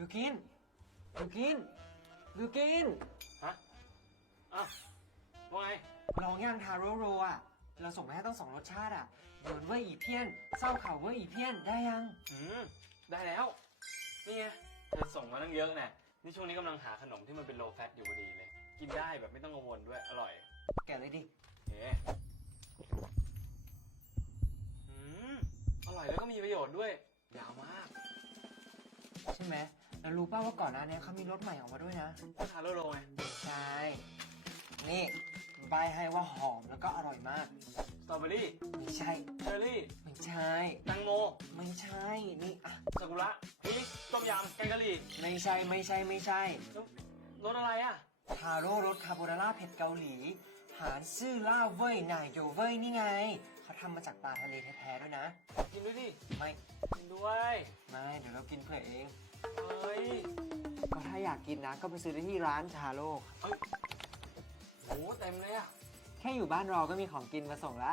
บิวกินบิวกินบิวกินฮะอะว่าไงลองย่างทาโร่โรอะ เราส่งมาให้ต้องสองรสชาติอะเหมือนเว่ยอีเพี้ยนเศร้าข่าวเว่ยอีเพี้ยนได้ยัง อืม ได้แล้ว นี่ไงเธอส่งมาตั้งเยอะนะนี่ช่วงนี้กำลังหาขนมที่มันเป็นโลแฟตอยู่พอดีเลย กินได้แบบไม่ต้องกังวลด้วย อร่อย แกะเลยดิเอ๊ะอืม อร่อยแล้วก็มีประโยชน์ด้วย ยาวมาก ใช่ไหม แล้วรู้ป่าวว่าก่อนหน้านี้เขามีรสใหม่ออกมาด้วยนะก็ทาโร่โรไงใช่นี่ใบให้ว่าหอมแล้วก็อร่อยมากสตรอเบอรี่ไม่ใช่เชอร์รี่ไม่ใช่แตงโมไม่ใช่นี่อะซากุระพีชต้มยำแกงกะหรี่ไม่ใช่ไม่ใช่ไม่ใช่แล้วรสอะไรอะทาโร่รสคาโบนาร่าเผ็ดเกาหลี หานซื่อล่าเว่ยนายโยเว่ยนี่ไง เขาทำมาจากปลาทะเลแท้ๆด้วยนะ กินด้วยดิ ไม่ กินด้วย ไม่ เดี๋ยวเรากินเผื่อเองเฮ้ย ก็ถ้าอยากกินนะ ก็ไปซื้อได้ที่ร้านชาโลกเอ้ยโหเต็มเลยอะ แค่อยู่บ้านรอก็มีของกินมาส่งละ